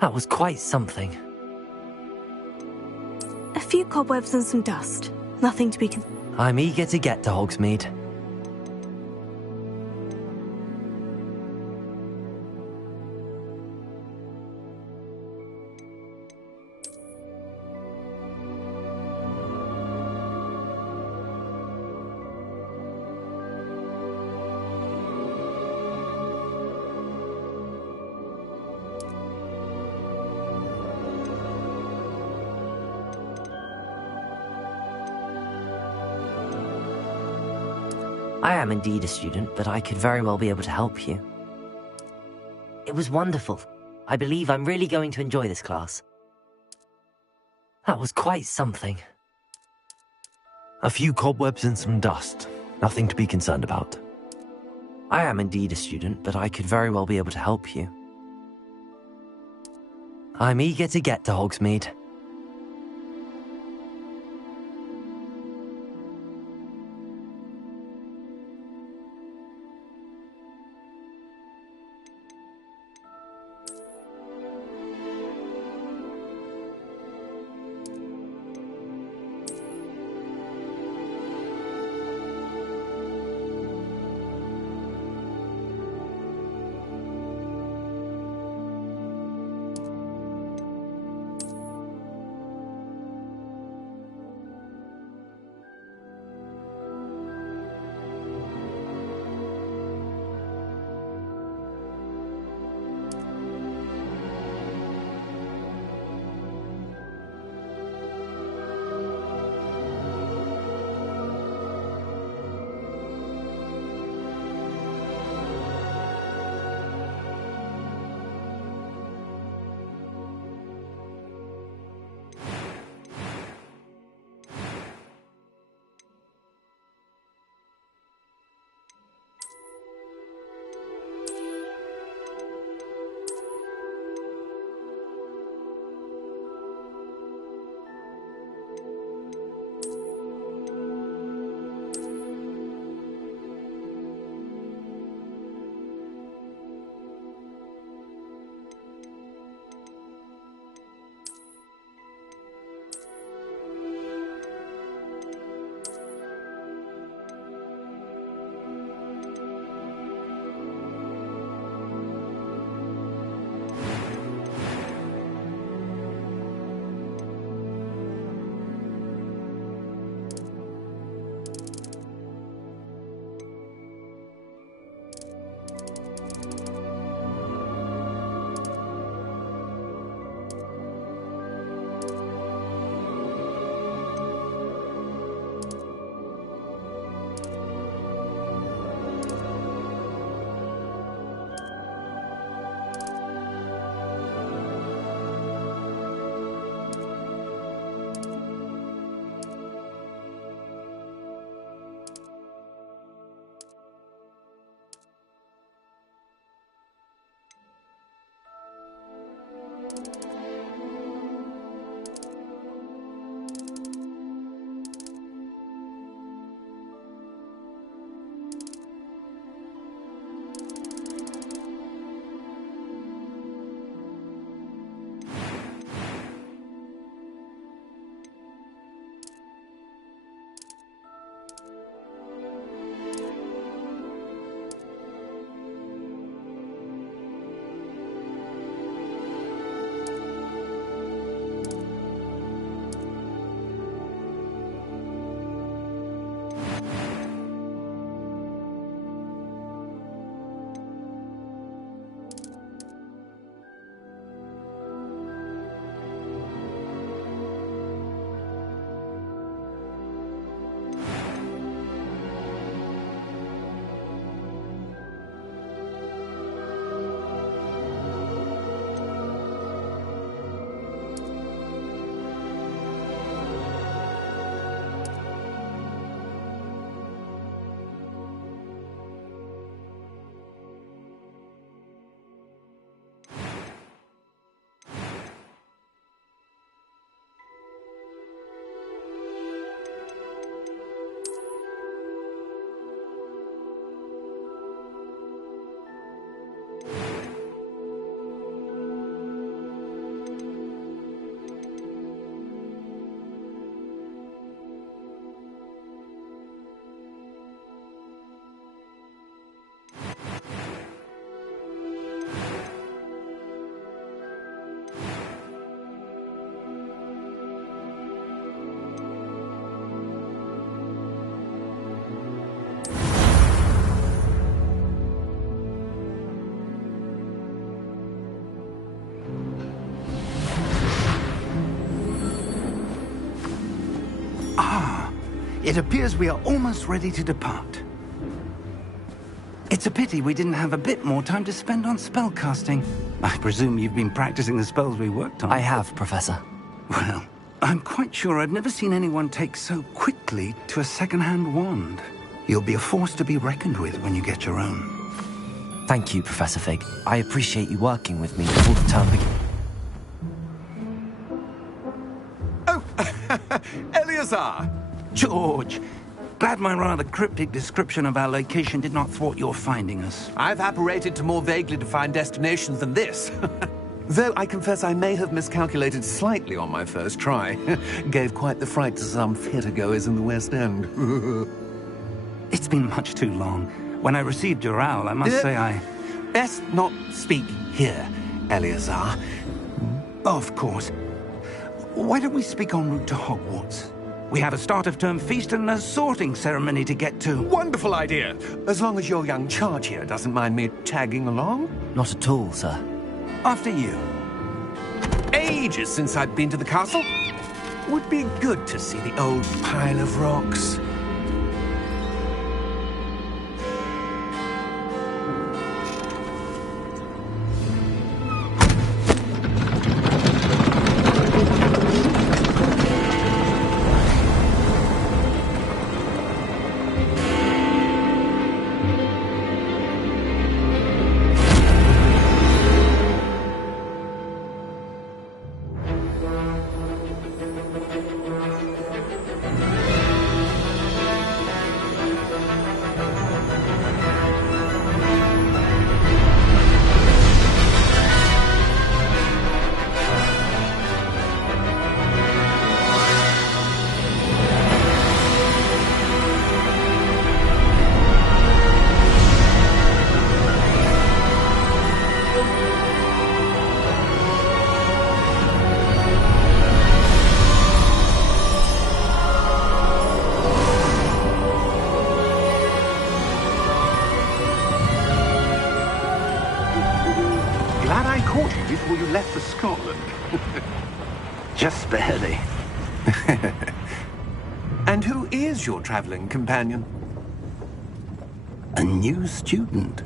That was quite something. A few cobwebs and some dust. Nothing to be I'm eager to get to Hogsmeade. I am indeed a student, but I could very well be able to help you. It was wonderful. I believe I'm really going to enjoy this class. That was quite something. A few cobwebs and some dust. Nothing to be concerned about. I am indeed a student, but I could very well be able to help you. I'm eager to get to Hogsmeade. It appears we are almost ready to depart. It's a pity we didn't have a bit more time to spend on spellcasting. I presume you've been practicing the spells we worked on. I have, Professor. Well, I'm quite sure I've never seen anyone take so quickly to a second-hand wand. You'll be a force to be reckoned with when you get your own. Thank you, Professor Fig. I appreciate you working with me before the term begins. Oh, Eleazar! George, glad my rather cryptic description of our location did not thwart your finding us. I've apparated to more vaguely defined destinations than this. Though I confess I may have miscalculated slightly on my first try. Gave quite the fright to some theatre-goers in the West End. It's been much too long. When I received your owl, I must say I... Best not speak here, Eleazar. Of course. Why don't we speak en route to Hogwarts? We have a start-of-term feast and a sorting ceremony to get to. Wonderful idea! As long as your young charge here doesn't mind me tagging along. Not at all, sir. After you. Ages since I'd been to the castle. Would be good to see the old pile of rocks. Glad I caught you before you left for Scotland. Just barely. And who is your traveling companion? A new student.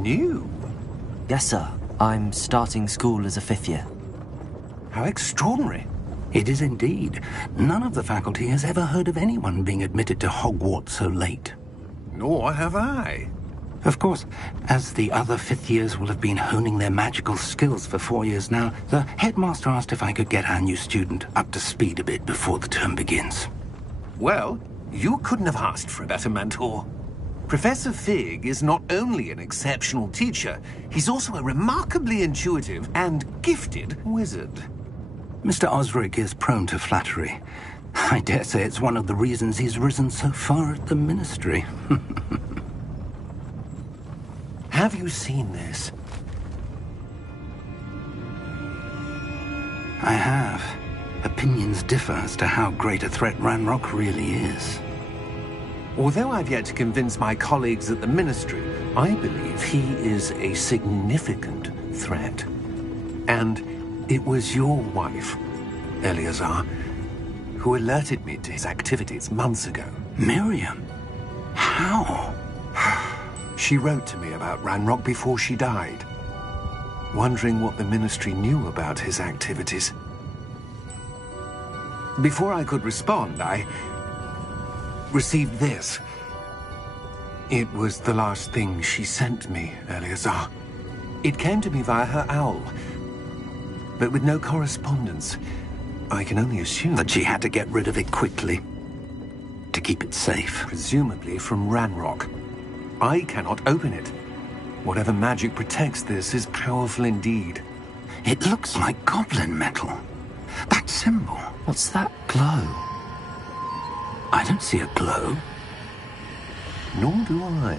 New? Yes, sir. I'm starting school as a 5th year. How extraordinary. It is indeed. None of the faculty has ever heard of anyone being admitted to Hogwarts so late. Nor have I. Of course, as the other 5th years will have been honing their magical skills for 4 years now, the headmaster asked if I could get our new student up to speed a bit before the term begins. Well, you couldn't have asked for a better mentor. Professor Fig is not only an exceptional teacher, he's also a remarkably intuitive and gifted wizard. Mr. Osric is prone to flattery. I dare say it's one of the reasons he's risen so far at the ministry. Have you seen this? I have. Opinions differ as to how great a threat Ranrock really is. Although I've yet to convince my colleagues at the Ministry, I believe he is a significant threat. And it was your wife, Eleazar, who alerted me to his activities months ago. Miriam? How? She wrote to me about Ranrock before she died, wondering what the Ministry knew about his activities. Before I could respond, I received this. It was the last thing she sent me, Eleazar. It came to me via her owl, but with no correspondence. I can only assume That she had to get rid of it quickly, to keep it safe. presumably from Ranrock. I cannot open it. Whatever magic protects this is powerful indeed. It looks like goblin metal. That symbol. What's that glow? I don't see a glow. Nor do I.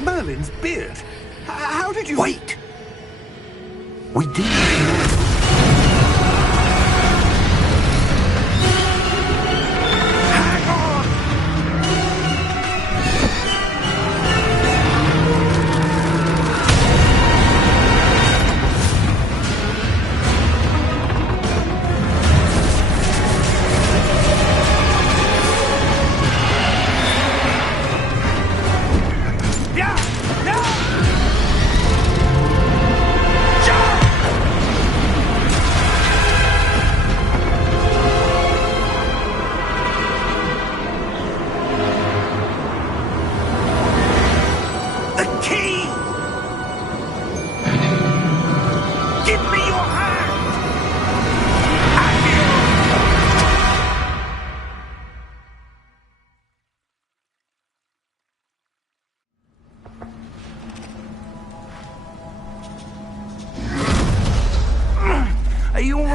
Merlin's beard. How did you... Wait! We did. Hang on!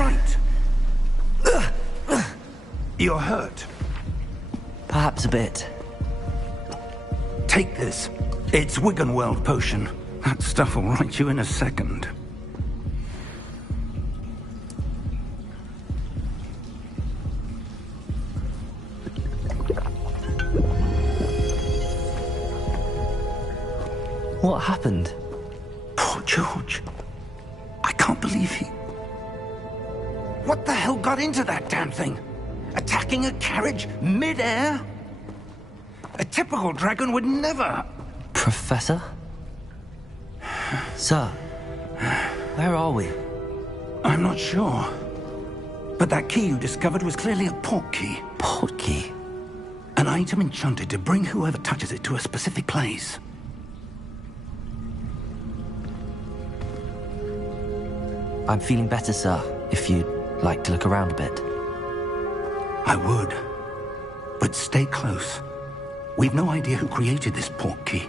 right. You're hurt. Perhaps a bit. Take this. It's Wiggenweld potion. That stuff will right you in a second. What happened? Poor George. I can't believe he... What the hell got into that damn thing? Attacking a carriage mid-air? A typical dragon would never... Professor? Sir, where are we? I'm not sure. But that key you discovered was clearly a port key. Port key? An item enchanted to bring whoever touches it to a specific place. I'm feeling better, sir, if you'd like to look around a bit. I would. But stay close. We've no idea who created this port key.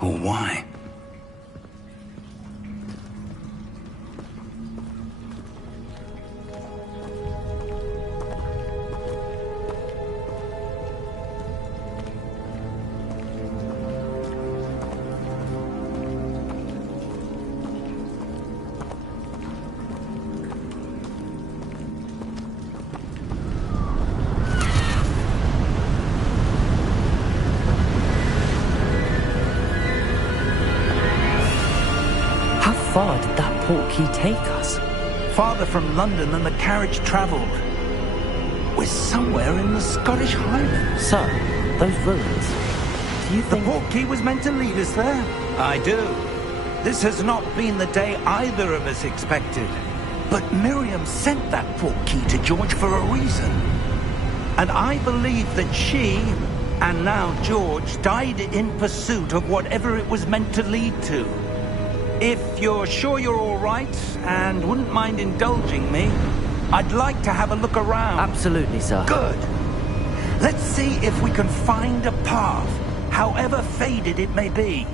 Or why. How far did that port key take us? Farther from London than the carriage travelled. We're somewhere in the Scottish Highlands. Sir, those ruins. Do you The think... port key was meant to lead us there? I do. This has not been the day either of us expected. But Miriam sent that port key to George for a reason. And I believe that she, and now George, died in pursuit of whatever it was meant to lead to. If you're sure you're all right, and wouldn't mind indulging me, I'd like to have a look around. Absolutely, sir. Good. Let's see if we can find a path, however faded it may be.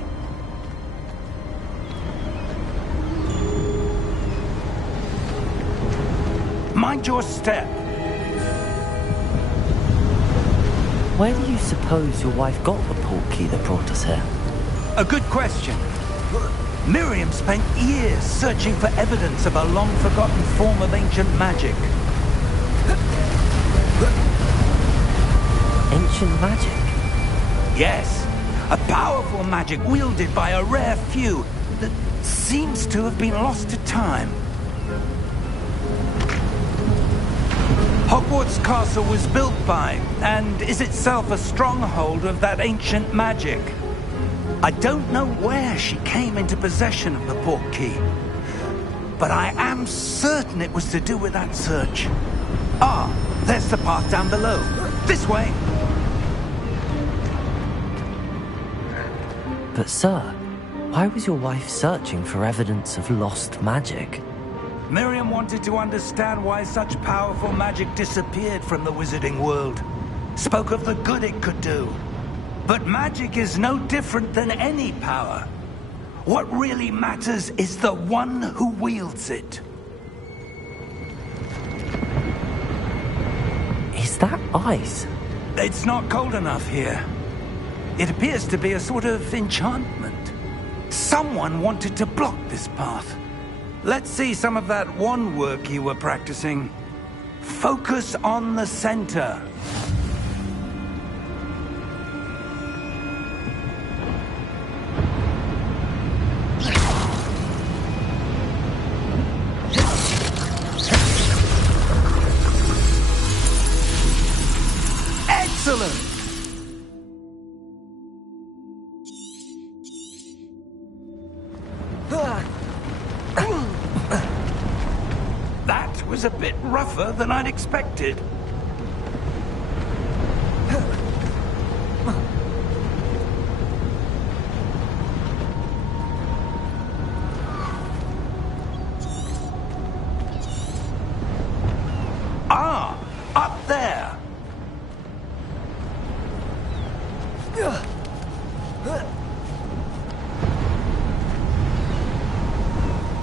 Mind your step. Where do you suppose your wife got the port key that brought us here? A good question. Miriam spent years searching for evidence of a long-forgotten form of ancient magic. Ancient magic? Yes, a powerful magic wielded by a rare few that seems to have been lost to time. Hogwarts Castle was built by, and is itself a stronghold of that ancient magic. I don't know where she came into possession of the port key, but I am certain it was to do with that search. Ah, there's the path down below. This way. But sir, why was your wife searching for evidence of lost magic? Miriam wanted to understand why such powerful magic disappeared from the wizarding world. Spoke of the good it could do. But magic is no different than any power. What really matters is the one who wields it. Is that ice? It's not cold enough here. It appears to be a sort of enchantment. Someone wanted to block this path. Let's see some of that wand work you were practicing. Focus on the center. Excellent! That was a bit rougher than I'd expected. Ah, up there.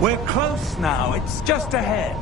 We're close now. It's just ahead.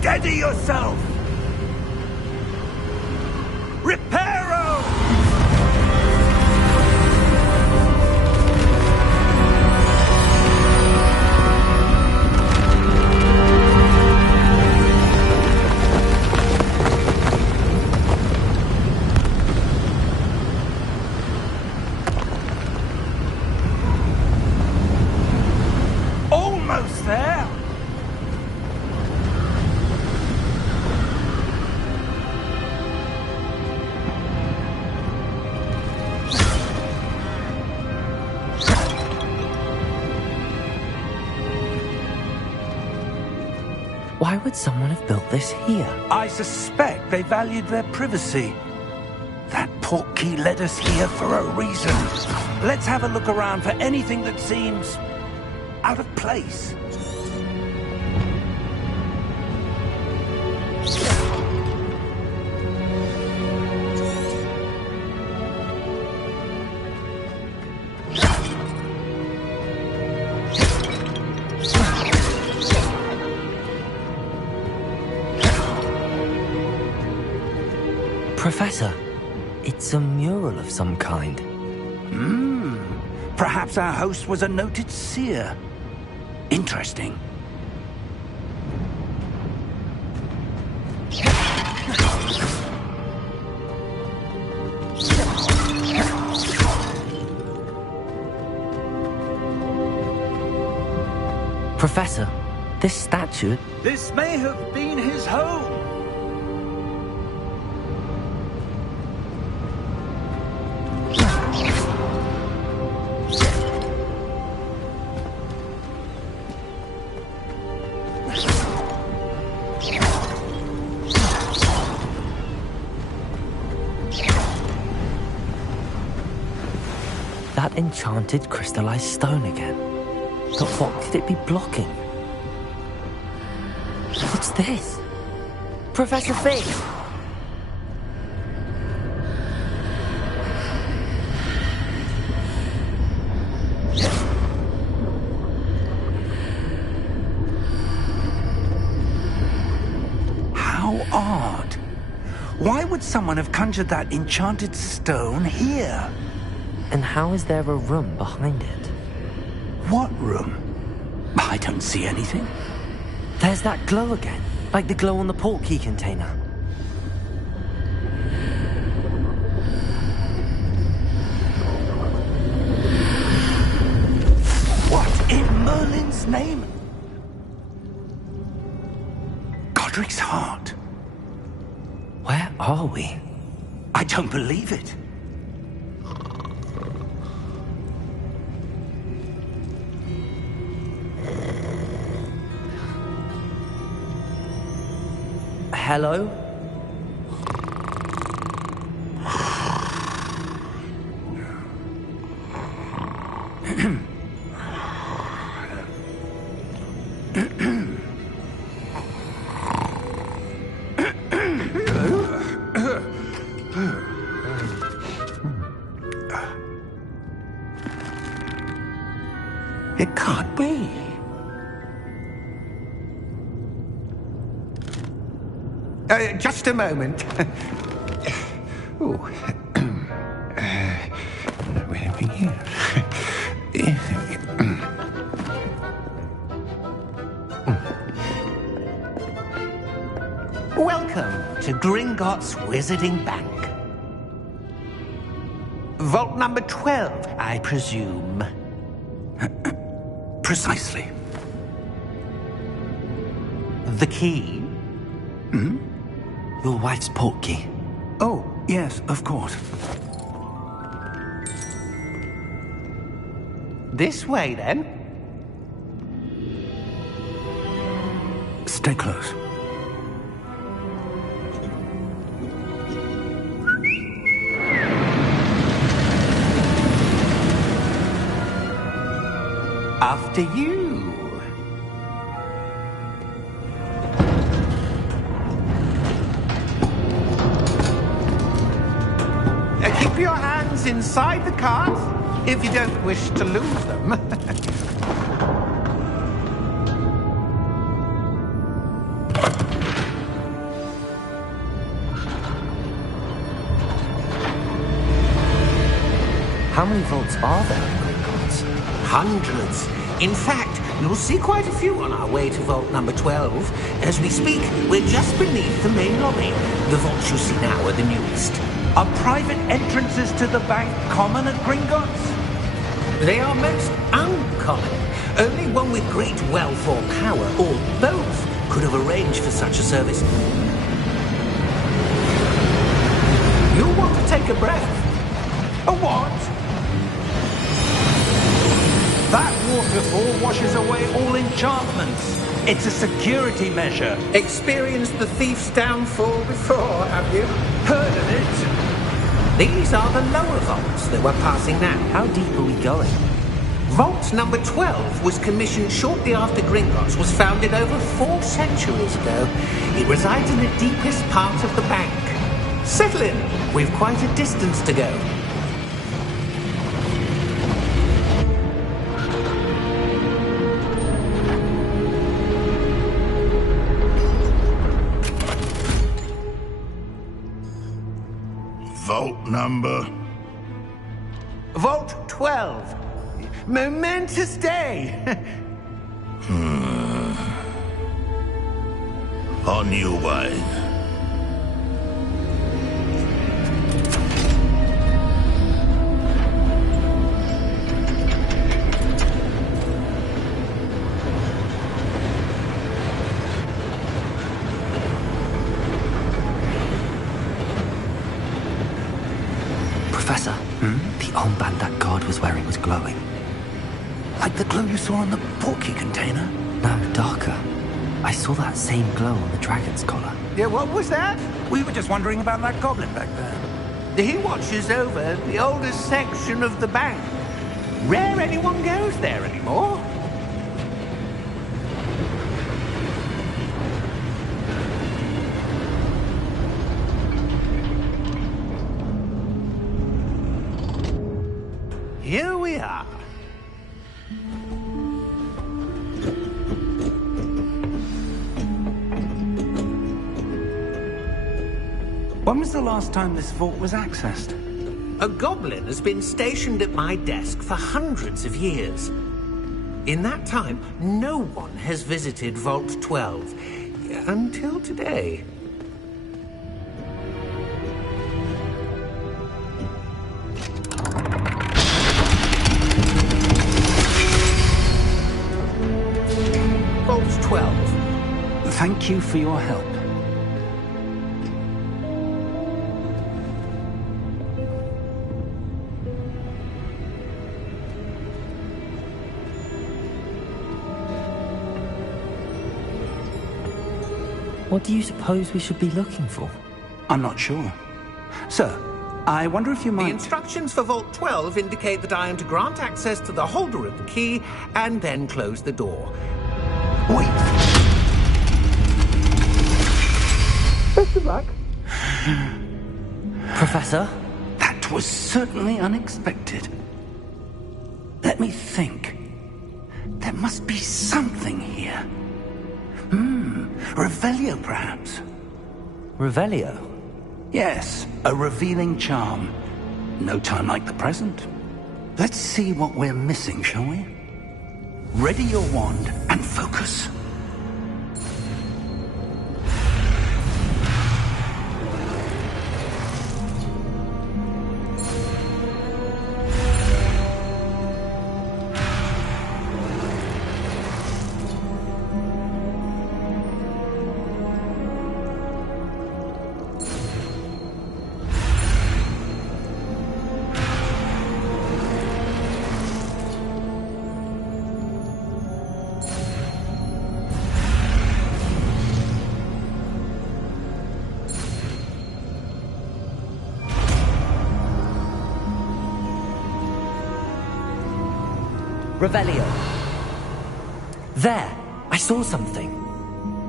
Steady yourself! Reparo! Almost there! Why would someone have built this here? I suspect they valued their privacy. That portkey led us here for a reason. Let's have a look around for anything that seems out of place. Professor, it's a mural of some kind. Perhaps our host was a noted seer. Interesting. Professor, this statue... This may have been his home. That enchanted crystallized stone again. But what could it be blocking? What's this? Professor Fig! How odd. Why would someone have conjured that enchanted stone here? And how is there a room behind it? What room? I don't see anything. There's that glow again, like the glow on the portkey container. What in Merlin's name? Godric's heart. Where are we? I don't believe it. Hello? It can't be. Just a moment. Oh. Wait a minute. Welcome to Gringotts Wizarding Bank. Vault number 12, I presume. Precisely. The key? Your wife's portkey. Oh, yes, of course. This way, then. Stay close. After you. Keep your hands inside the cart if you don't wish to lose them. How many vaults are there in Gringotts? Hundreds. In fact, you'll see quite a few on our way to vault number 12. As we speak, we're just beneath the main lobby. The vaults you see now are the newest. Are private entrances to the bank common at Gringotts? They are most uncommon. Only one with great wealth or power, or both, could have arranged for such a service. You'll want to take a breath. A what? That waterfall washes away all enchantments. It's a security measure. Experienced the thief's downfall before, have you? Heard of it? These are the lower vaults that we're passing now. How deep are we going? Vault number 12 was commissioned shortly after Gringotts was founded over 4 centuries ago. It resides in the deepest part of the bank. Settle in. We've quite a distance to go. Vault number? Vault 12. Momentous day. On your way. Professor, the armband that guard was wearing was glowing. Like the glow you saw in the portkey container? No, darker. I saw that same glow on the dragon's collar. Yeah, what was that? We were just wondering about that goblin back there. He watches over the oldest section of the bank. Rare anyone goes there anymore. Here we are. When was the last time this vault was accessed? A goblin has been stationed at my desk for hundreds of years. In that time, no one has visited Vault 12. Until today. Vault 12. Thank you for your help. What do you suppose we should be looking for? I'm not sure. Sir, I wonder if you might... The instructions for Vault 12 indicate that I am to grant access to the holder of the key and then close the door. Wait! Best of luck. Professor? That was certainly unexpected. Let me think. There must be something here. Revelio, perhaps? Revelio? Yes, a revealing charm. No time like the present. Let's see what we're missing, shall we? Ready your wand and focus. Revelio. There! I saw something.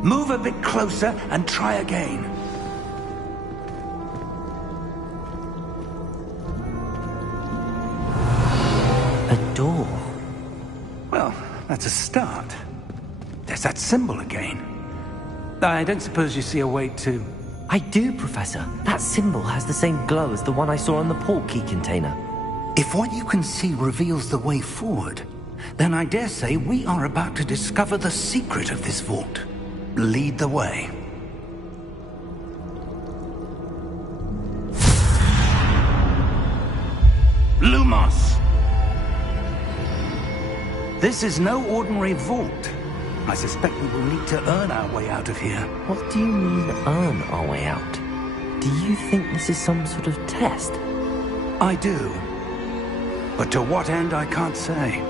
Move a bit closer and try again. A door. Well, that's a start. There's that symbol again. I don't suppose you see a way to... I do, Professor. That symbol has the same glow as the one I saw on the portkey container. If what you can see reveals the way forward, then I dare say we are about to discover the secret of this vault. Lead the way. Lumos! This is no ordinary vault. I suspect we will need to earn our way out of here. What do you mean, earn our way out? Do you think this is some sort of test? I do. But to what end, I can't say.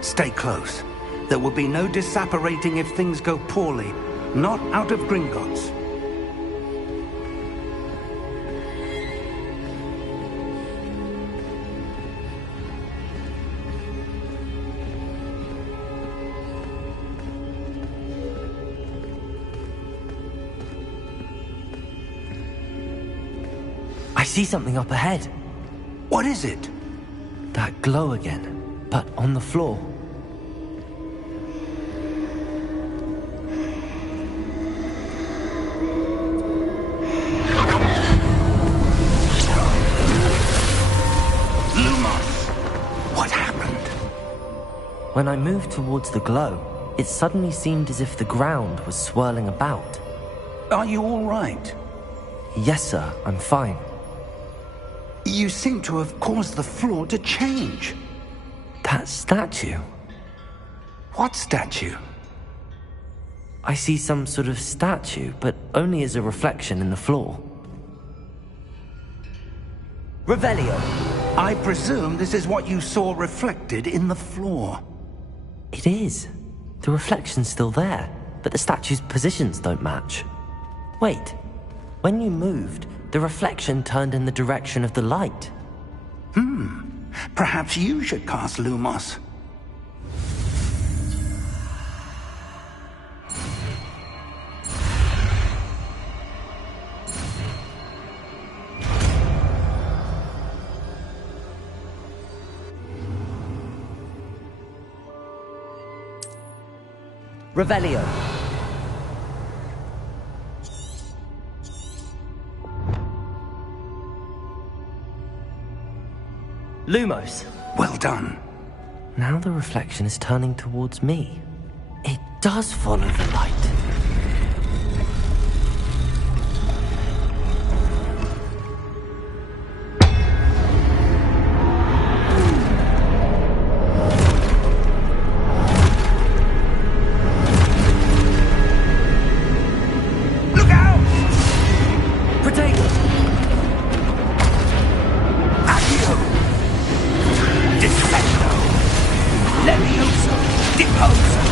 Stay close. There will be no disapparating if things go poorly. Not out of Gringotts. I see something up ahead. What is it? That glow again, but on the floor. Lumos! What happened? When I moved towards the glow, it suddenly seemed as if the ground was swirling about. Are you all right? Yes, sir, I'm fine. You seem to have caused the floor to change. That statue? What statue? I see some sort of statue, but only as a reflection in the floor. Revelio! I presume this is what you saw reflected in the floor. It is. The reflection's still there, but the statue's positions don't match. Wait, when you moved, the reflection turned in the direction of the light. Perhaps you should cast Lumos. Revelio. Lumos. Well done. Now the reflection is turning towards me. It does follow the light. Look out! Potato! Accio! Defendo! Levioso! Deposo!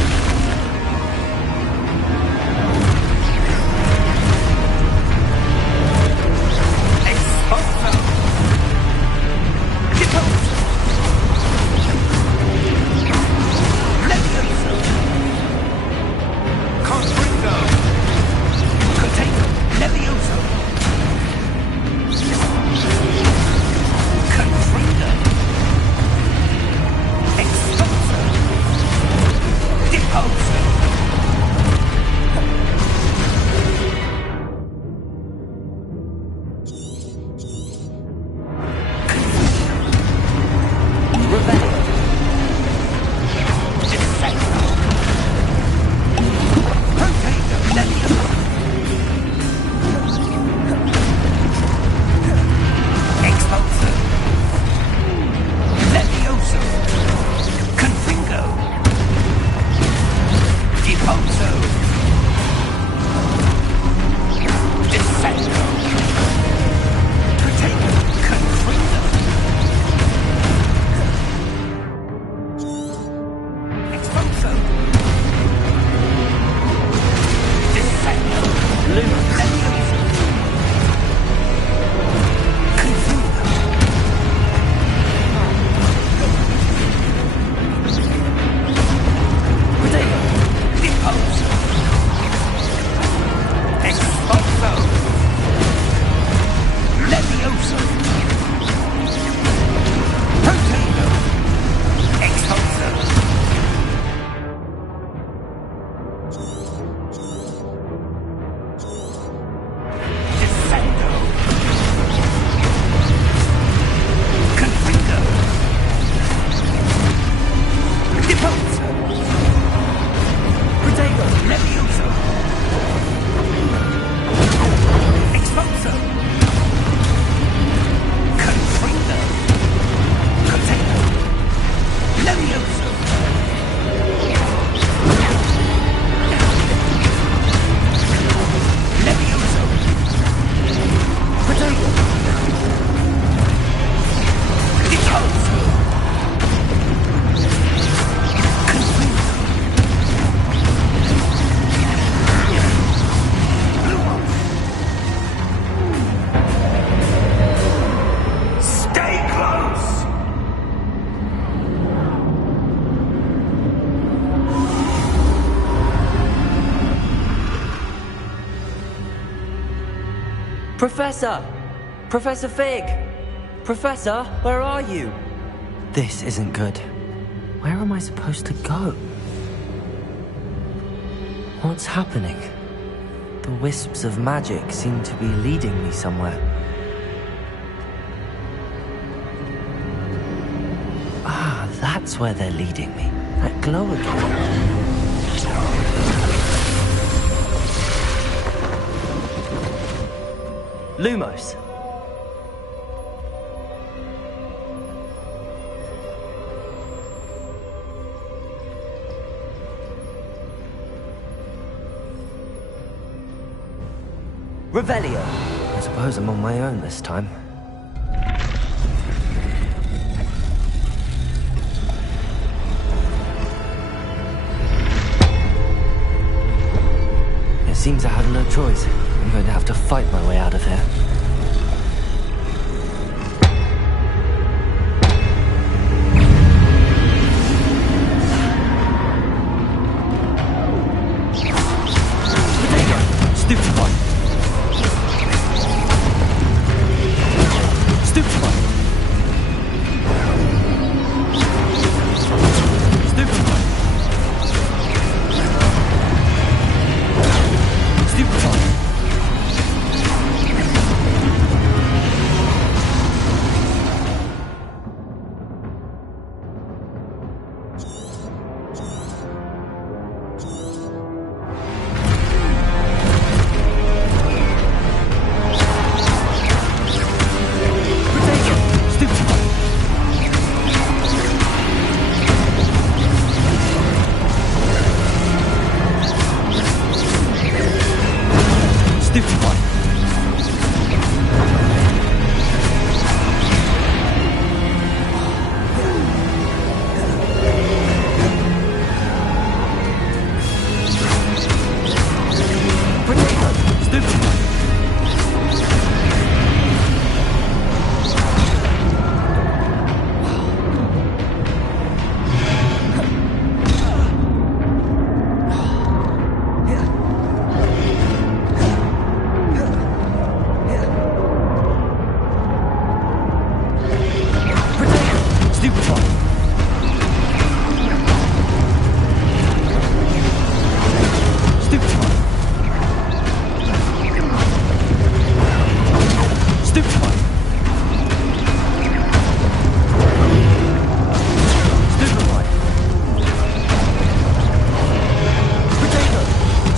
Professor! Professor Fig! Professor, where are you? This isn't good. Where am I supposed to go? What's happening? The wisps of magic seem to be leading me somewhere. Ah, that's where they're leading me. That glow again. Lumos. Revelio. I suppose I'm on my own this time. It seems I have no choice. I'm going to have to fight my way out of here. Stupid one. Stupid one. Stupid one.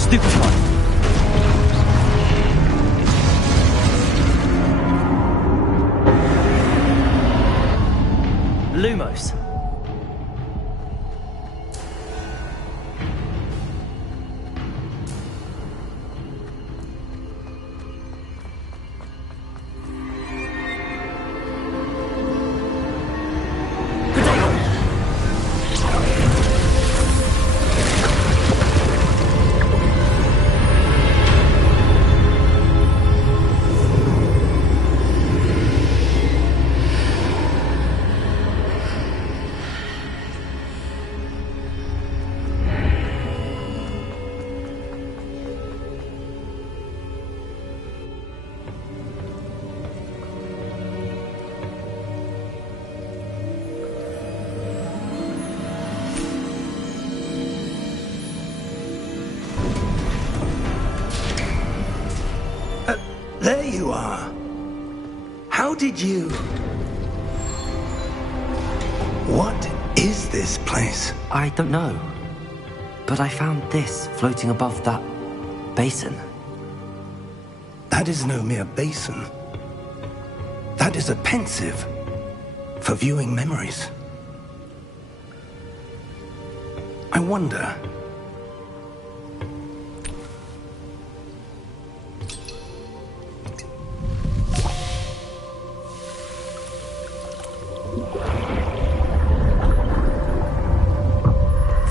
Stupid one. Lumos. There you are. How did you... What is this place? I don't know. But I found this floating above that basin. That is no mere basin. That is a pensive for viewing memories. I wonder...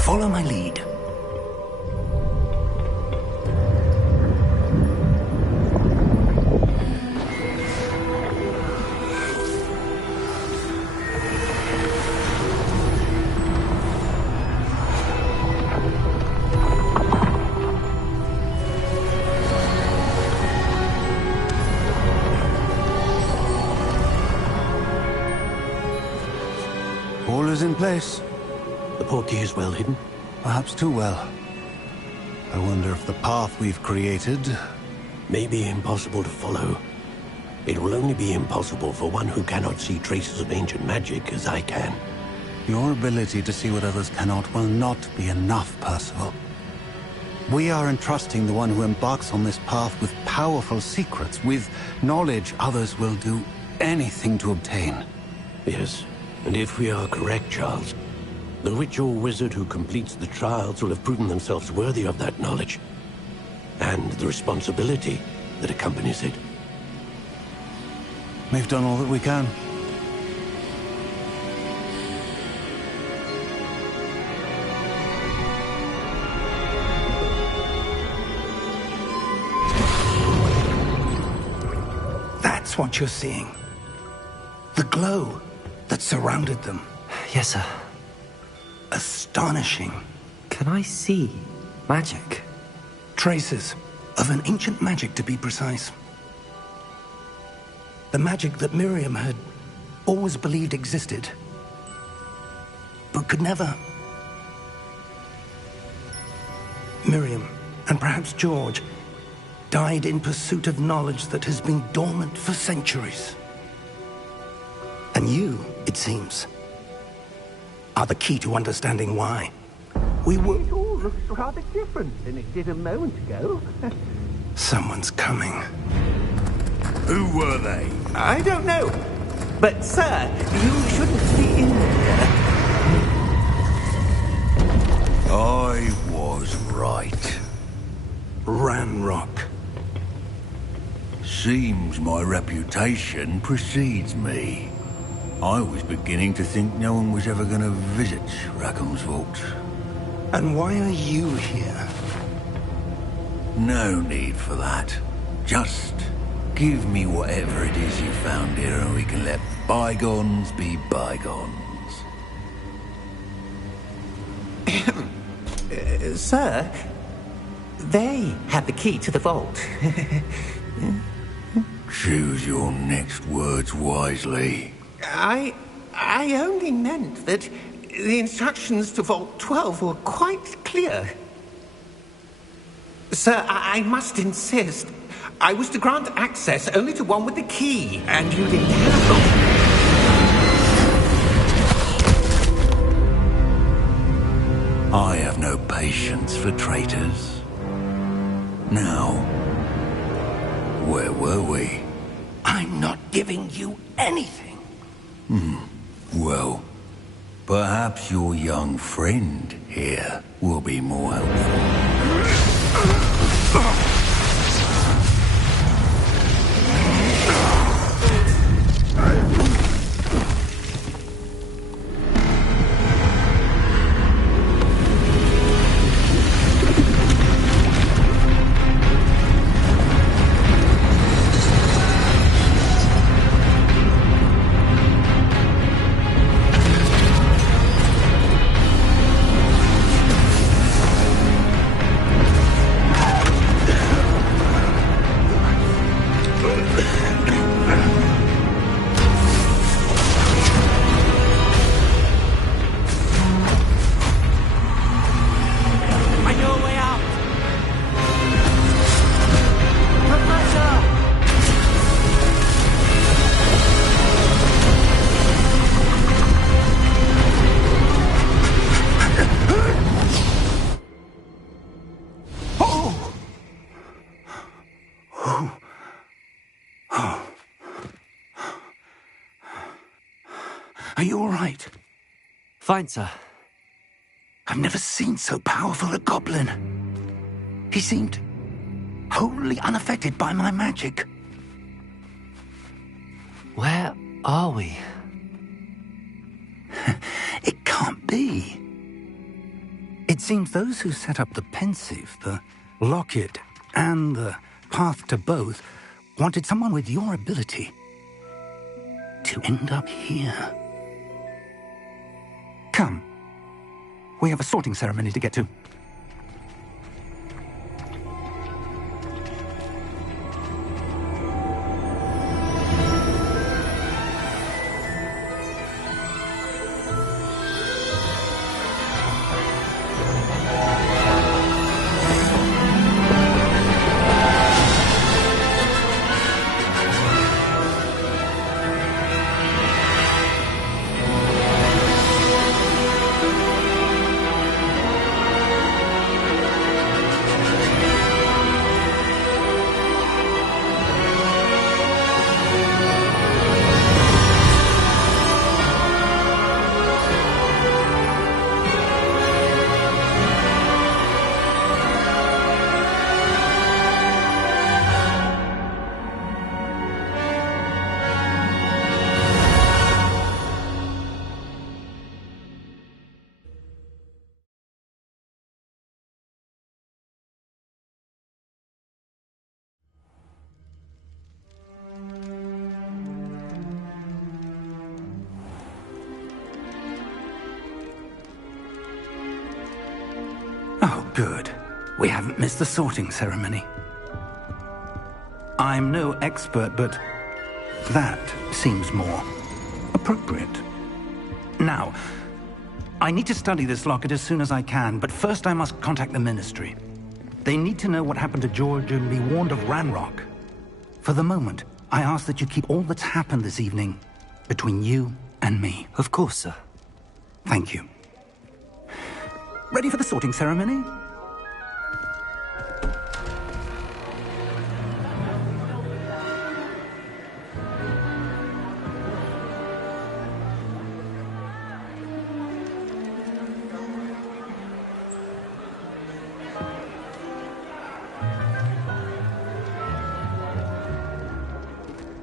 Follow my lead. is in place. The portkey is well hidden? Perhaps too well. I wonder if the path we've created may be impossible to follow. It will only be impossible for one who cannot see traces of ancient magic as I can. Your ability to see what others cannot will not be enough, Percival. We are entrusting the one who embarks on this path with powerful secrets, with knowledge others will do anything to obtain. Yes, and if we are correct, Charles, the witch or wizard who completes the trials will have proven themselves worthy of that knowledge, and the responsibility that accompanies it. We've done all that we can. That's what you're seeing. The glow that surrounded them. Yes, sir. Astonishing. Can I see magic? Traces of an ancient magic, to be precise. The magic that Miriam had always believed existed, but could never. Miriam, and perhaps George, died in pursuit of knowledge that has been dormant for centuries. And you, it seems, are the key to understanding why. We were... It all looks rather different than it did a moment ago. Someone's coming. Who were they? I don't know. But, sir, you shouldn't be in here. I was right. Ranrock. Seems my reputation precedes me. I was beginning to think no one was ever going to visit Rackham's vault. And why are you here? No need for that. Just give me whatever it is you found here and we can let bygones be bygones. Sir, they have the key to the vault. Choose your next words wisely. I only meant that the instructions to Vault 12 were quite clear. Sir, I must insist. I was to grant access only to one with the key, and you didn't have them. I have no patience for traitors. Now, where were we? I'm not giving you anything. Well, perhaps your young friend here will be more helpful. Are you all right? Fine, sir. I've never seen so powerful a goblin. He seemed wholly unaffected by my magic. Where are we? It can't be. It seems those who set up the pensive, the locket, and the path to both wanted someone with your ability to end up here. Come. We have a sorting ceremony to get to. Good. We haven't missed the sorting ceremony. I'm no expert, but that seems more appropriate. Now, I need to study this locket as soon as I can, but first I must contact the Ministry. They need to know what happened to George and be warned of Ranrock. For the moment, I ask that you keep all that's happened this evening between you and me. Of course, sir. Thank you. Ready for the sorting ceremony?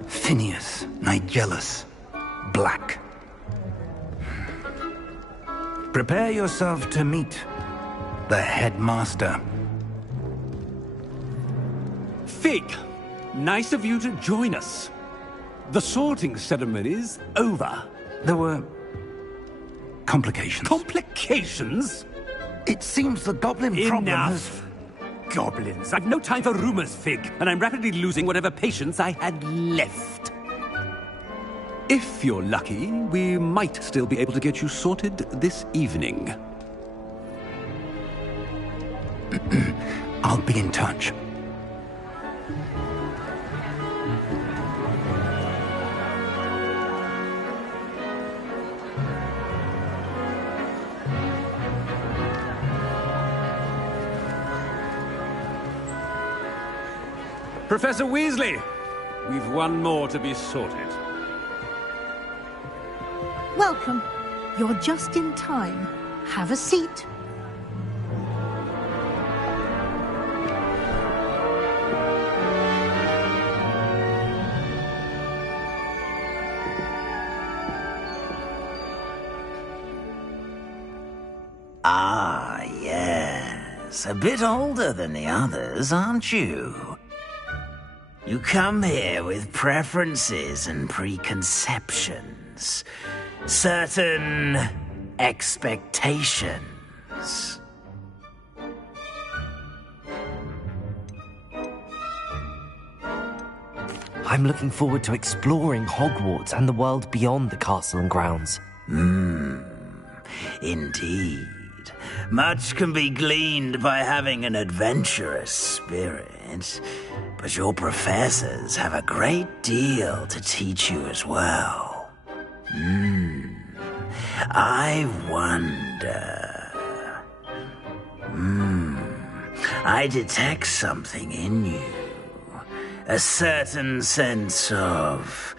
Phineas, Nigellus, Black. Prepare yourself to meet the headmaster. Fig, nice of you to join us. The sorting ceremony's over. There were complications. Complications? It seems the goblin problem has... Enough! Goblins. I've no time for rumors, Fig, and I'm rapidly losing whatever patience I had left. If you're lucky, we might still be able to get you sorted this evening. I'll be in touch. Professor Weasley, we've one more to be sorted. Welcome. You're just in time. Have a seat. Ah, yes. A bit older than the others, aren't you? You come here with preferences and preconceptions. Certain expectations. I'm looking forward to exploring Hogwarts and the world beyond the castle and grounds. Indeed. Much can be gleaned by having an adventurous spirit, but your professors have a great deal to teach you as well. I wonder... I detect something in you. A certain sense of...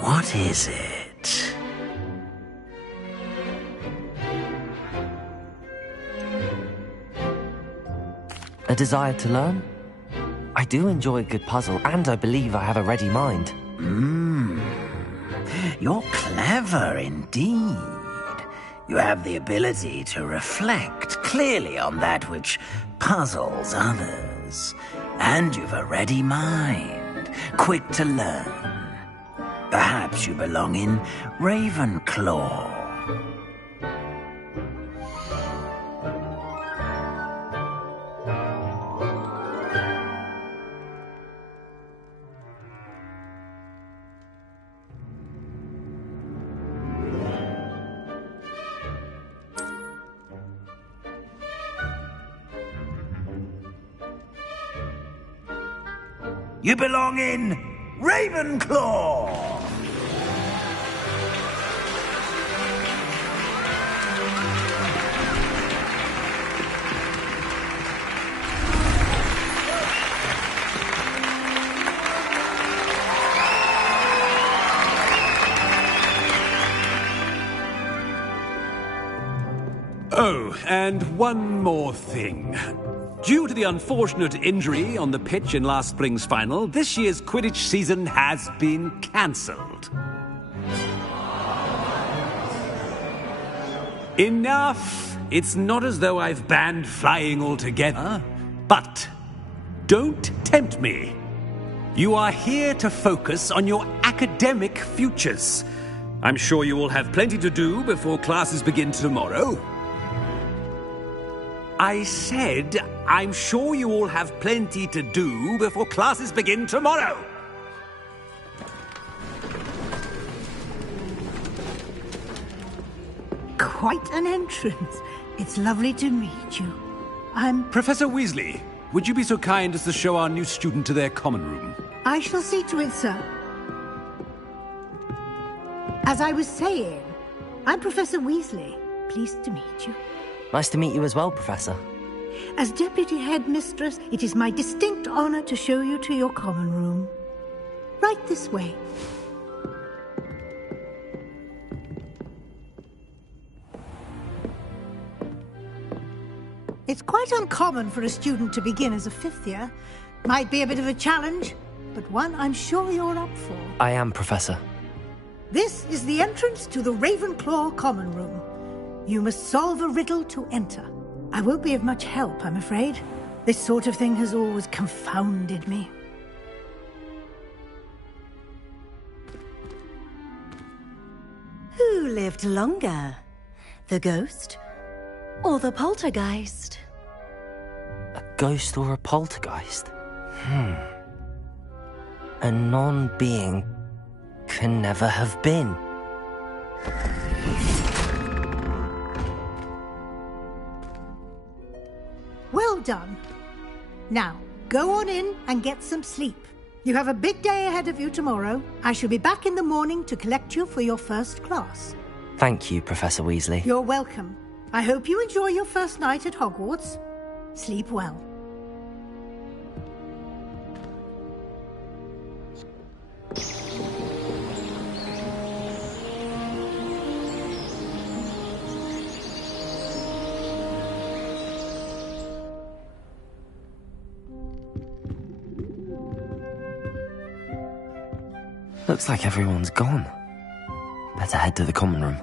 what is it? A desire to learn? I do enjoy a good puzzle, and I believe I have a ready mind. You're clever indeed. You have the ability to reflect clearly on that which puzzles others. And you've a ready mind, quick to learn. Perhaps you belong in Ravenclaw. You belong in Ravenclaw! Oh, and one more thing. Due to the unfortunate injury on the pitch in last spring's final, this year's Quidditch season has been cancelled. Enough! It's not as though I've banned flying altogether. But don't tempt me. You are here to focus on your academic futures. I'm sure you will have plenty to do before classes begin tomorrow. I said I'm sure you all have plenty to do before classes begin tomorrow. Quite an entrance. It's lovely to meet you. I'm... Professor Weasley, would you be so kind as to show our new student to their common room? I shall see to it, sir. As I was saying, I'm Professor Weasley. Pleased to meet you. Nice to meet you as well, Professor. As Deputy Headmistress, it is my distinct honor to show you to your common room. Right this way. It's quite uncommon for a student to begin as a fifth year. Might be a bit of a challenge, but one I'm sure you're up for. I am, Professor. This is the entrance to the Ravenclaw Common Room. You must solve a riddle to enter. I won't be of much help, I'm afraid. This sort of thing has always confounded me. Who lived longer? The ghost or the poltergeist? A ghost or a poltergeist? A non-being can never have been. Well done. Now, go on in and get some sleep. You have a big day ahead of you tomorrow. I shall be back in the morning to collect you for your first class. Thank you, Professor Weasley. You're welcome. I hope you enjoy your first night at Hogwarts. Sleep well. Looks like everyone's gone. Better head to the common room.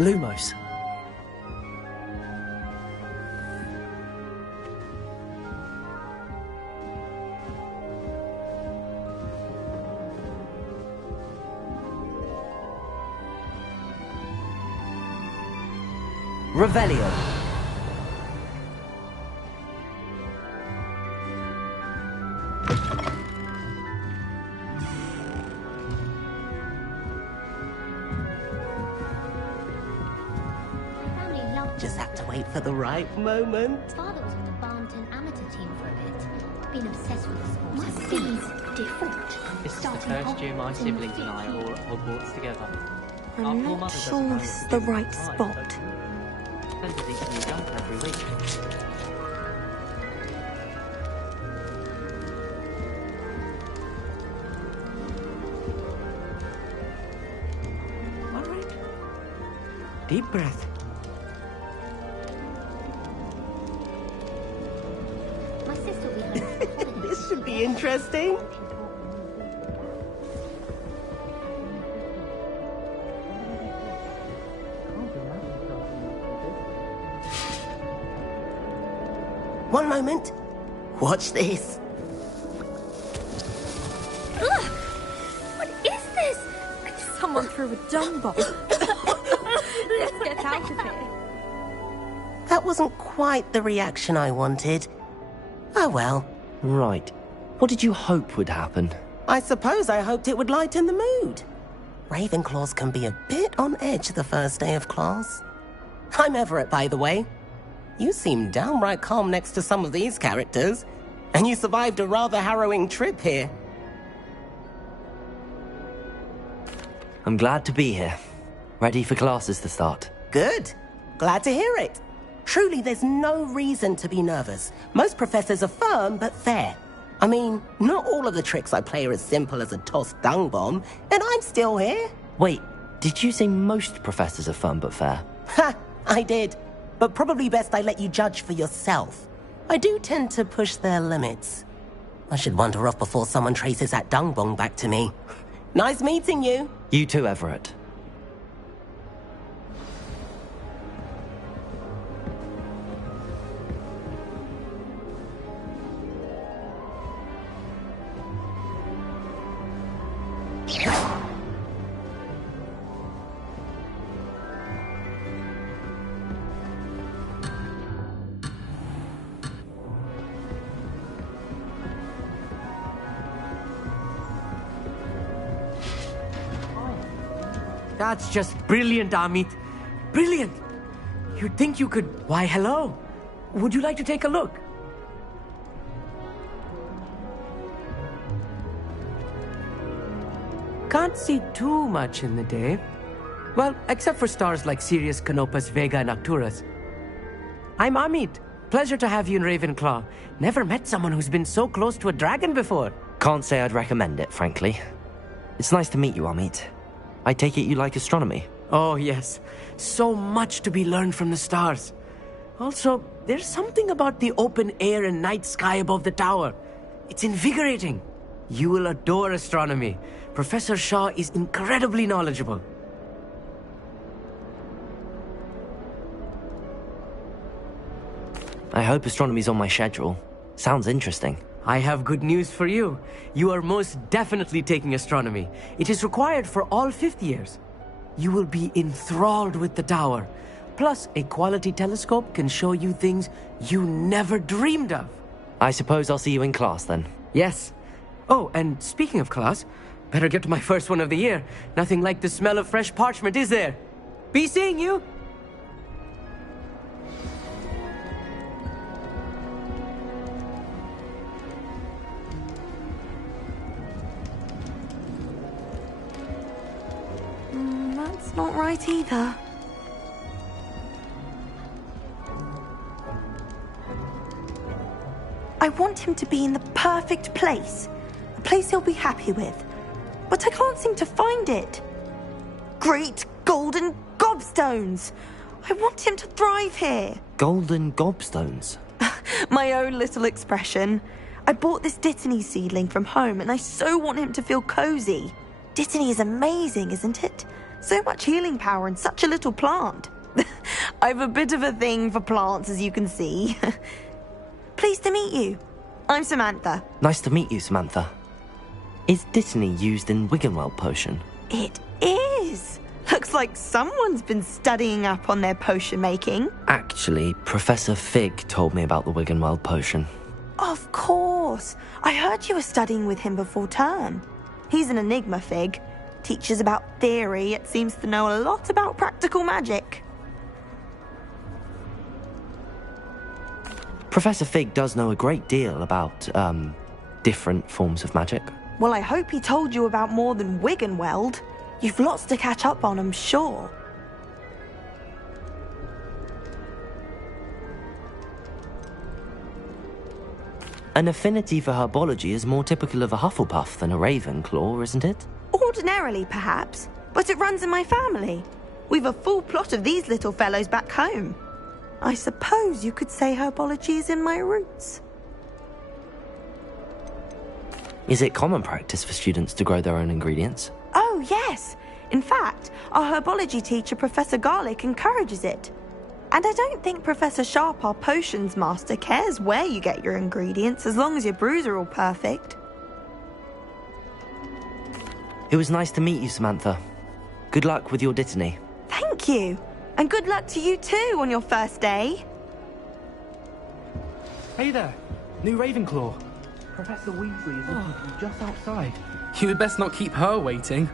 Lumos. Revelio. Just have to wait for the right moment. Father was with the Barnton amateur team for a bit. Been obsessed with the sport. Must be different. This is the first year my siblings and I are all at Hogwarts together. I'm not sure this is the right spot. Spend a decent new jump every week. All right. Deep breath. My sister will be home. This should be interesting. One moment. Watch this. Ugh! What is this? Someone threw a dung bomb. Let's get out of here. That wasn't quite the reaction I wanted. Oh well. Right. What did you hope would happen? I suppose I hoped it would lighten the mood. Ravenclaws can be a bit on edge the first day of class. I'm Everett, by the way. You seem downright calm next to some of these characters, and you survived a rather harrowing trip here. I'm glad to be here. Ready for classes to start. Good. Glad to hear it. Truly, there's no reason to be nervous. Most professors are firm but fair. I mean, not all of the tricks I play are as simple as a tossed dung bomb, and I'm still here. Wait, did you say most professors are fun but fair? Ha! I did. But probably best I let you judge for yourself. I do tend to push their limits. I should wander off before someone traces that dung bomb back to me. Nice meeting you. You too, Everett. That's just brilliant, Amit. Brilliant. You'd think you could... Why, hello. Would you like to take a look? Can't see too much in the day. Well, except for stars like Sirius, Canopus, Vega, and Arcturus. I'm Amit. Pleasure to have you in Ravenclaw. Never met someone who's been so close to a dragon before. Can't say I'd recommend it, frankly. It's nice to meet you, Amit. I take it you like astronomy? Oh, yes. So much to be learned from the stars. Also, there's something about the open air and night sky above the tower. It's invigorating. You will adore astronomy. Professor Shaw is incredibly knowledgeable. I hope astronomy's on my schedule. Sounds interesting. I have good news for you. You are most definitely taking astronomy. It is required for all fifth years. You will be enthralled with the tower. Plus, a quality telescope can show you things you never dreamed of. I suppose I'll see you in class then. Yes. Oh, and speaking of class, better get to my first one of the year. Nothing like the smell of fresh parchment, is there? Be seeing you! That's not right either. I want him to be in the perfect place. A place he'll be happy with. But I can't seem to find it. Great golden gobstones! I want him to thrive here. Golden gobstones? My own little expression. I bought this Dittany seedling from home and I so want him to feel cozy. Dittany is amazing, isn't it? So much healing power in such a little plant. I've a bit of a thing for plants, as you can see. Pleased to meet you. I'm Samantha. Nice to meet you, Samantha. Is Dittany used in Wiggenweld potion? It is. Looks like someone's been studying up on their potion making. Actually, Professor Fig told me about the Wiggenweld potion. Of course. I heard you were studying with him before term. He's an enigma, Fig. Teaches about theory, yet seems to know a lot about practical magic. Professor Fig does know a great deal about, different forms of magic. Well, I hope he told you about more than Wiggenweld. You've lots to catch up on, I'm sure. An affinity for herbology is more typical of a Hufflepuff than a Ravenclaw, isn't it? Ordinarily, perhaps, but it runs in my family. We've a full plot of these little fellows back home. I suppose you could say herbology is in my roots. Is it common practice for students to grow their own ingredients? Oh, yes. In fact, our herbology teacher, Professor Garlick, encourages it. And I don't think Professor Sharp, our potions master, cares where you get your ingredients, as long as your brews are all perfect. It was nice to meet you, Samantha. Good luck with your Dittany. Thank you. And good luck to you too on your first day. Hey there, new Ravenclaw. Professor Weasley is looking for you just outside. You had best not keep her waiting.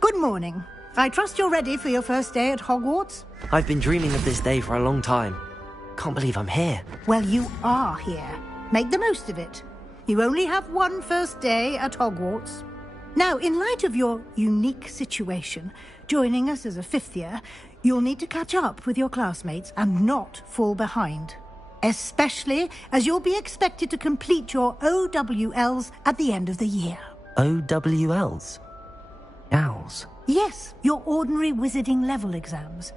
Good morning. I trust you're ready for your first day at Hogwarts? I've been dreaming of this day for a long time. Can't believe I'm here. Well, you are here. Make the most of it. You only have one first day at Hogwarts. Now, in light of your unique situation, joining us as a fifth year, you'll need to catch up with your classmates and not fall behind. Especially as you'll be expected to complete your OWLs at the end of the year. OWLs? Owls? Yes, your ordinary wizarding level exams.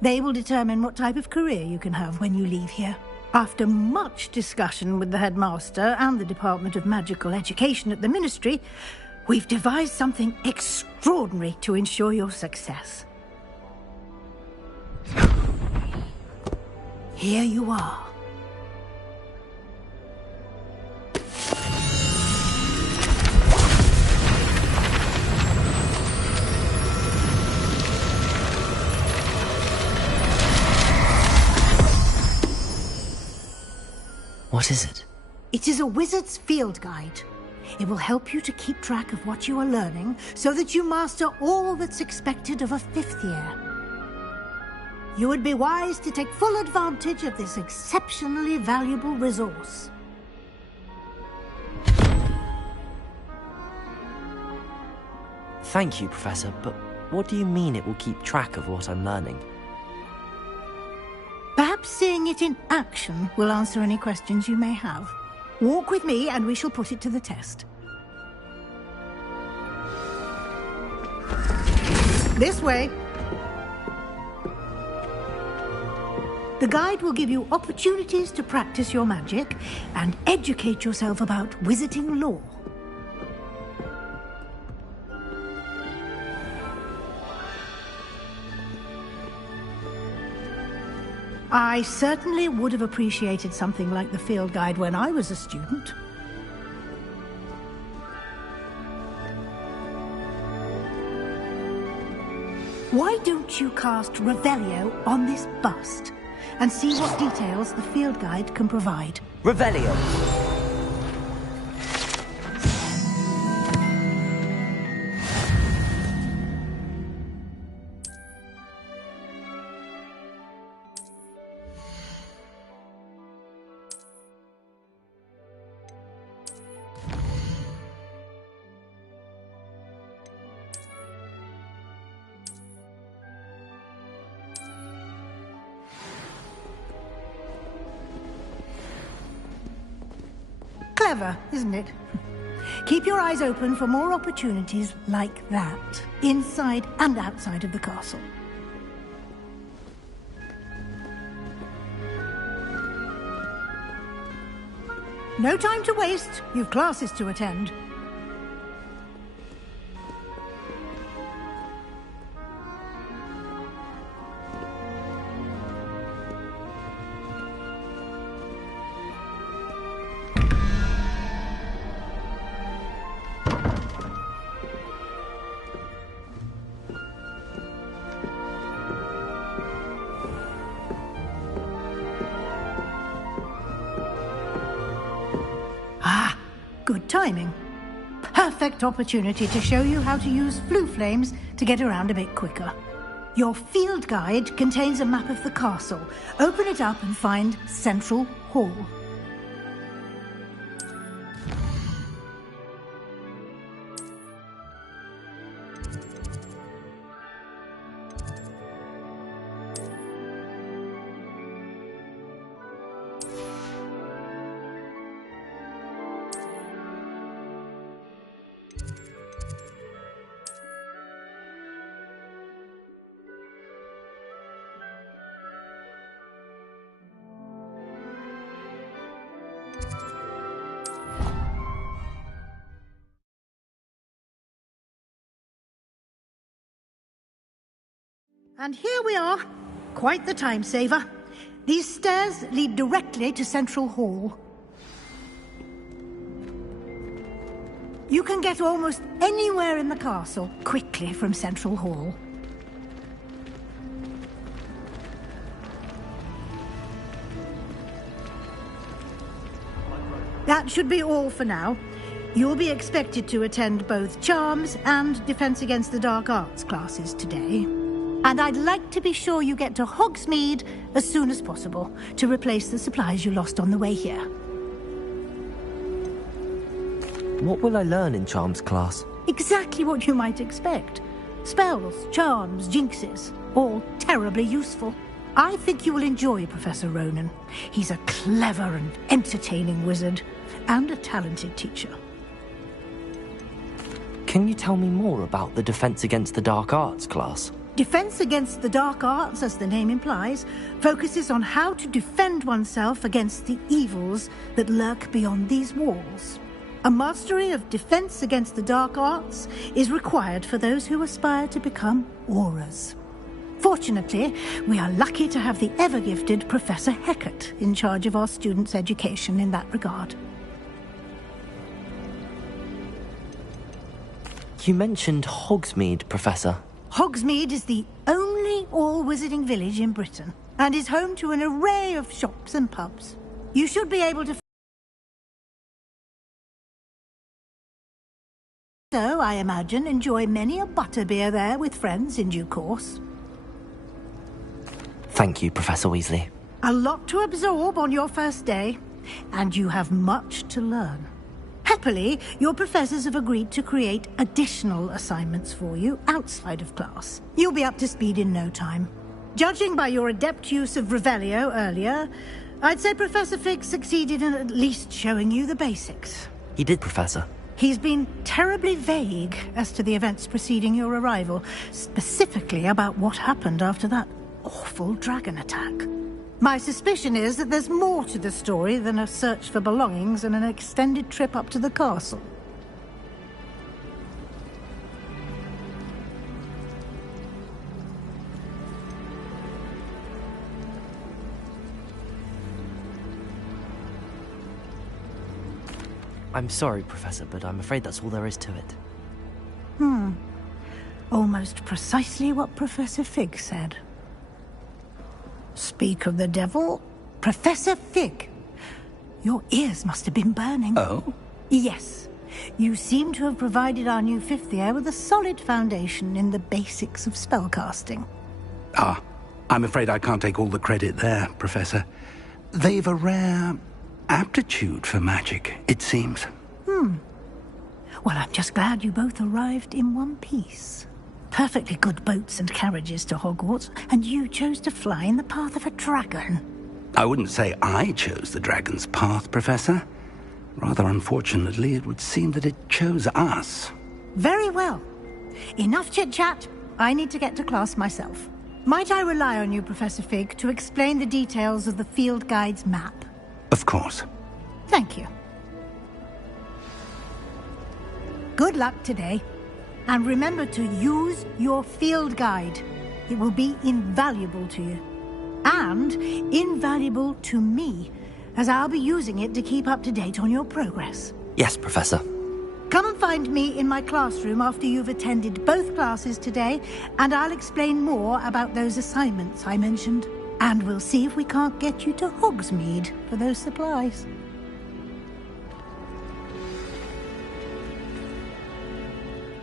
They will determine what type of career you can have when you leave here. After much discussion with the headmaster and the Department of Magical Education at the Ministry, we've devised something extraordinary to ensure your success. Here you are. What is it? It is a wizard's field guide. It will help you to keep track of what you are learning so that you master all that's expected of a fifth year. You would be wise to take full advantage of this exceptionally valuable resource. Thank you, Professor, but what do you mean it will keep track of what I'm learning? Perhaps seeing it in action will answer any questions you may have. Walk with me and we shall put it to the test. This way. The guide will give you opportunities to practice your magic and educate yourself about wizarding lore. I certainly would have appreciated something like the field guide when I was a student. Why don't you cast Revelio on this bust and see what details the field guide can provide? Revelio! Clever, isn't it? Keep your eyes open for more opportunities like that, inside and outside of the castle. No time to waste. You've classes to attend. Good timing. Perfect opportunity to show you how to use flue flames to get around a bit quicker. Your field guide contains a map of the castle. Open it up and find Central Hall. And here we are. Quite the time saver. These stairs lead directly to Central Hall. You can get almost anywhere in the castle quickly from Central Hall. That should be all for now. You'll be expected to attend both Charms and Defense Against the Dark Arts classes today. And I'd like to be sure you get to Hogsmeade as soon as possible to replace the supplies you lost on the way here. What will I learn in Charms class? Exactly what you might expect. Spells, charms, jinxes, all terribly useful. I think you will enjoy Professor Ronan. He's a clever and entertaining wizard, and a talented teacher. Can you tell me more about the Defense Against the Dark Arts class? Defense Against the Dark Arts, as the name implies, focuses on how to defend oneself against the evils that lurk beyond these walls. A mastery of Defense Against the Dark Arts is required for those who aspire to become auras. Fortunately, we are lucky to have the ever-gifted Professor Hecat in charge of our students' education in that regard. You mentioned Hogsmeade, Professor. Hogsmeade is the only all-wizarding village in Britain, and is home to an array of shops and pubs. You should be able to... So, I imagine, enjoy many a butterbeer there with friends in due course. Thank you, Professor Weasley. A lot to absorb on your first day, and you have much to learn. Happily, your professors have agreed to create additional assignments for you outside of class. You'll be up to speed in no time. Judging by your adept use of Revelio earlier, I'd say Professor Fig succeeded in at least showing you the basics. He did, Professor. He's been terribly vague as to the events preceding your arrival, specifically about what happened after that awful dragon attack. My suspicion is that there's more to the story than a search for belongings and an extended trip up to the castle. I'm sorry, Professor, but I'm afraid that's all there is to it. Almost precisely what Professor Fig said. Speak of the devil, Professor Fig. Your ears must have been burning. Oh? Yes. You seem to have provided our new fifth year with a solid foundation in the basics of spellcasting. Ah, I'm afraid I can't take all the credit there, Professor. They've a rare aptitude for magic, it seems. Well, I'm just glad you both arrived in one piece. Perfectly good boats and carriages to Hogwarts, and you chose to fly in the path of a dragon. I wouldn't say I chose the dragon's path, Professor. Rather unfortunately, it would seem that it chose us. Very well. Enough chit-chat. I need to get to class myself. Might I rely on you, Professor Fig, to explain the details of the field guide's map? Of course. Thank you. Good luck today. And remember to use your field guide. It will be invaluable to you. And invaluable to me, as I'll be using it to keep up to date on your progress. Yes, Professor. Come and find me in my classroom after you've attended both classes today, and I'll explain more about those assignments I mentioned. And we'll see if we can't get you to Hogsmeade for those supplies.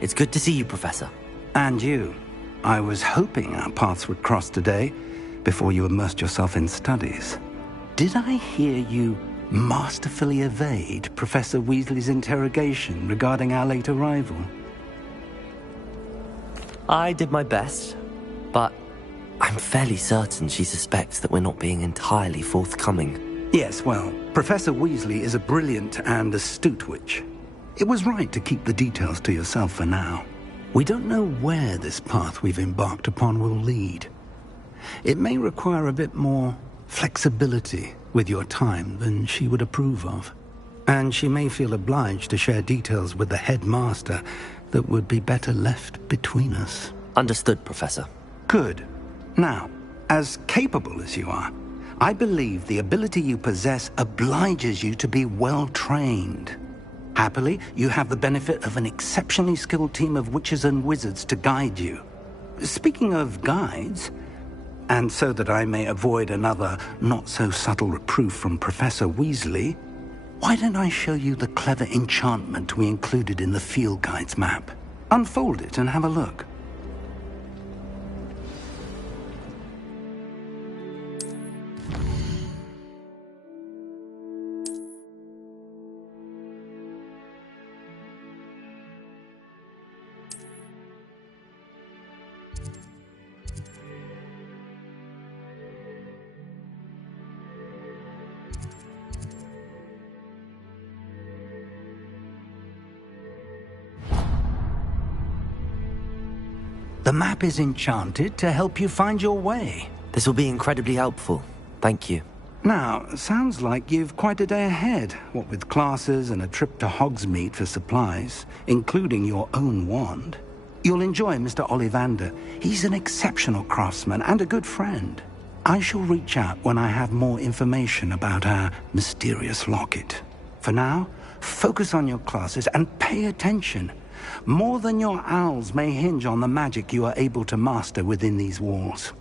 It's good to see you, Professor. And you. I was hoping our paths would cross today, before you immersed yourself in studies. Did I hear you masterfully evade Professor Weasley's interrogation regarding our late arrival? I did my best, but I'm fairly certain she suspects that we're not being entirely forthcoming. Yes, well, Professor Weasley is a brilliant and astute witch. It was right to keep the details to yourself for now. We don't know where this path we've embarked upon will lead. It may require a bit more flexibility with your time than she would approve of. And she may feel obliged to share details with the headmaster that would be better left between us. Understood, Professor. Good. Now, as capable as you are, I believe the ability you possess obliges you to be well trained. Happily, you have the benefit of an exceptionally skilled team of witches and wizards to guide you. Speaking of guides, and so that I may avoid another not-so-subtle reproof from Professor Weasley, why don't I show you the clever enchantment we included in the field guide's map? Unfold it and have a look. The map is enchanted to help you find your way. This will be incredibly helpful. Thank you. Now, sounds like you've quite a day ahead, what with classes and a trip to Hogsmeade for supplies, including your own wand. You'll enjoy Mr. Ollivander. He's an exceptional craftsman and a good friend. I shall reach out when I have more information about our mysterious locket. For now, focus on your classes and pay attention. More than your owls may hinge on the magic you are able to master within these walls.